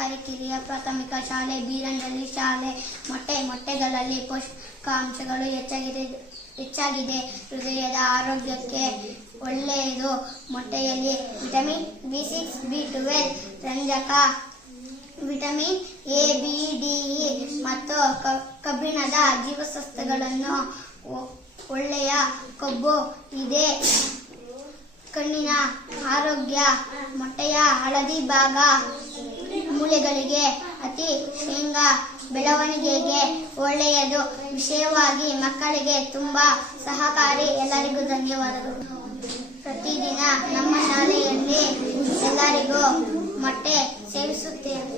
ಸರ್ಕಾರಿ ಕಿರಿಯ ಪ್ರಾಥಮಿಕ ಶಾಲೆ ಬೀರಂಡಳ್ಳಿ ಶಾಲೆ. ಮೊಟ್ಟೆಗಳಲ್ಲಿ ಪೋಷಕಾಂಶಗಳು ಹೆಚ್ಚಾಗಿದೆ. ಹೃದಯದ ಆರೋಗ್ಯಕ್ಕೆ ಒಳ್ಳೆಯದು. ಮೊಟ್ಟೆಯಲ್ಲಿ ವಿಟಮಿನ್ B6, B12, ರಂಜಕ, vitamin A, B, D, E ಮತ್ತು ಕಬ್ಬಿಣದ ಜೀವಸತ್ವಗಳನ್ನು ಒಳ್ಳೆಯ ಕೊಬ್ಬು ಇದೆ. ಕಣ್ಣಿನ ಆರೋಗ್ಯ. ಮೊಟ್ಟೆಯ ಹಳದಿ ಭಾಗ ಮೂಳೆಗಳಿಗೆ ಅತಿ ಶೇಂಗಾ ಬೆಳವಣಿಗೆಗೆ ಒಳ್ಳೆಯದು. ವಿಶೇಷವಾಗಿ ಮಕ್ಕಳಿಗೆ ತುಂಬಾ ಸಹಕಾರಿ. ಎಲ್ಲರಿಗೂ ಧನ್ಯವಾದಗಳು. ಪ್ರತಿದಿನ ನಮ್ಮ ಶಾಲೆಯಲ್ಲಿ ಎಲ್ಲರಿಗೂ ಮೊಟ್ಟೆ ಸೇವಿಸುತ್ತೇವೆ.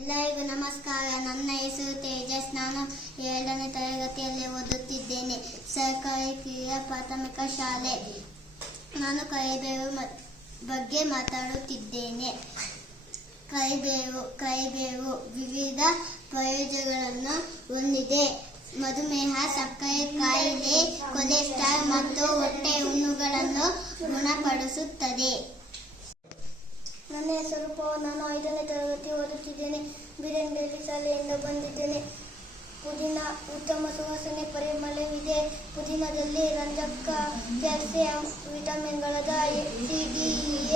ಎಲ್ಲರಿಗೂ ನಮಸ್ಕಾರ. ನನ್ನ ಹೆಸರು ತೇಜಸ್. ನಾನು 7ನೇ ತರಗತಿಯಲ್ಲಿ ಓದುತ್ತಿದ್ದೇನೆ. ಸರ್ಕಾರಿ ಕಿರಿಯ ಪ್ರಾಥಮಿಕ ಶಾಲೆ. ನಾನು ಕರಿಬೇವು ಬಗ್ಗೆ ಮಾತಾಡುತ್ತಿದ್ದೇನೆ. ಕರಿಬೇವು ವಿವಿಧ ಪ್ರಯೋಜನಗಳನ್ನು ಹೊಂದಿದೆ. ಮಧುಮೇಹ, ಸಕ್ಕರೆ ಕಾಯಿಲೆ, ಕೊಲೆಸ್ಟ್ರಾಲ್ ಮತ್ತು ಹೊಟ್ಟೆ ಹುಣ್ಣುಗಳನ್ನು ಗುಣಪಡಿಸುತ್ತದೆ. ನನ್ನ ಹೆಸರು ಪವನ್. ನಾನು 5ನೇ ತರಗತಿ ಓದುತ್ತಿದ್ದೇನೆ. ಬೀರಂಡಳ್ಳಿ ಶಾಲೆಯಿಂದ ಬಂದಿದ್ದೇನೆ. ಪುದೀನ ಉತ್ತಮ ಸುವಾಸನೆ ಪರಿಮಳವಿದೆ. ಪುದೀನದಲ್ಲಿ ರಂಜಕ, ಕ್ಯಾಲ್ಸಿಯಂ, ವಿಟಮಿನ್ಗಳಾದ C, D,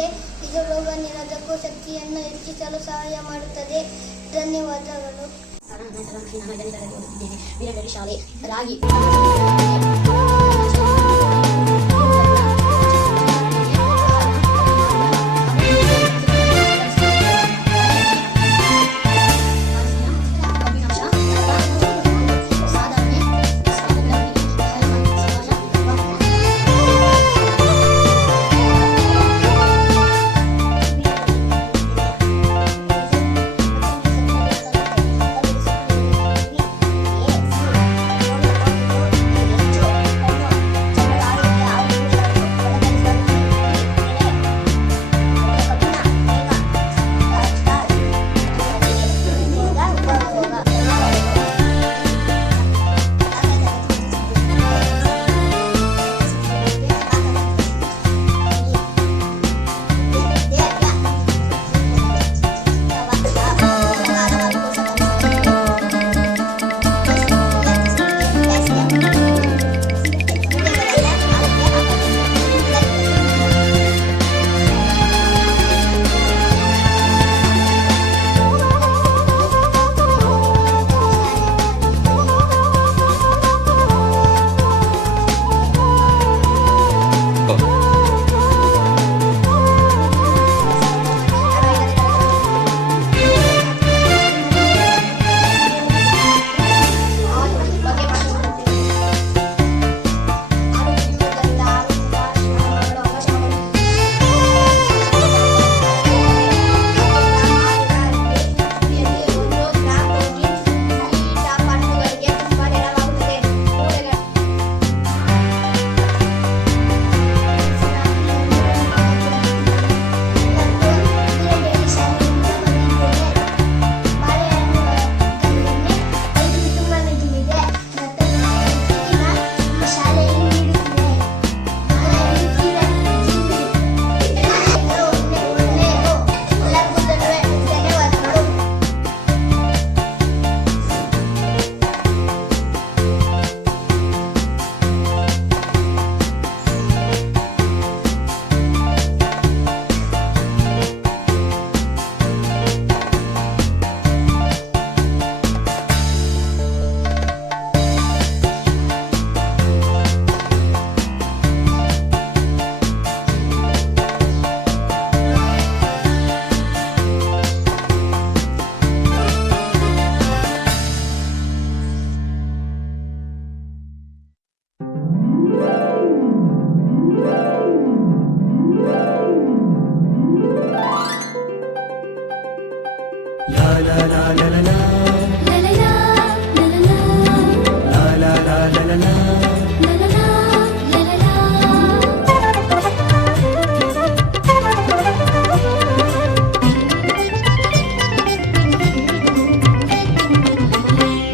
E ಇದು ರೋಗ ನಿರೋಧಕ ಶಕ್ತಿಯನ್ನು ಹೆಚ್ಚಿಸಲು ಸಹಾಯ ಮಾಡುತ್ತದೆ. ಧನ್ಯವಾದಗಳು. ನಾನು 5ನೇ ತರಗತಿ ಓದುತ್ತಿದ್ದೇನೆ. ಬೀರಂಡಳ್ಳಿ ಶಾಲೆ. ರಾಗಿ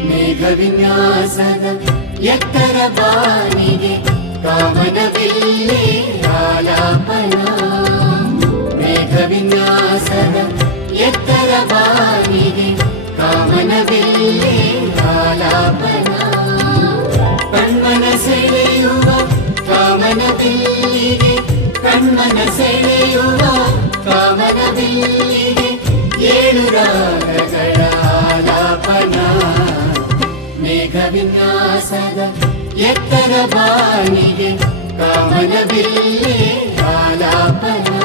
ಮೇಘವಿನ್ಯಾಸದ ಎತ್ತರ ಬಾನಿಗೆ ಕಾಮನವಿಲ್ಲೇ ಆಲಾಪನ ಮೇಘವಿನ್ಯಾಸದ ಎತ್ತರ ಬಾನಿಗೆ ಕಾಮನವಿಲ್ಲೇ ಆಲಾಪನ ಕಣ್ಮನ ಸೆಳೆಯುವ ಕಾಮನವಿಲ್ಲಿಗೆ ಕಣ್ಮನ ಸೆಳೆಯುವ ಕಾಮನವಿಲ್ಲಿಗೆ 7 ರಾಗಗಳ ಆಲಾಪನ ಮೇಘ ವಿನ್ಯಾಸದ ಎತ್ತರ ಬಾನಿಗೆ ಕಾಮನವಿಲ್ಲೇ ಆಲಾಪನ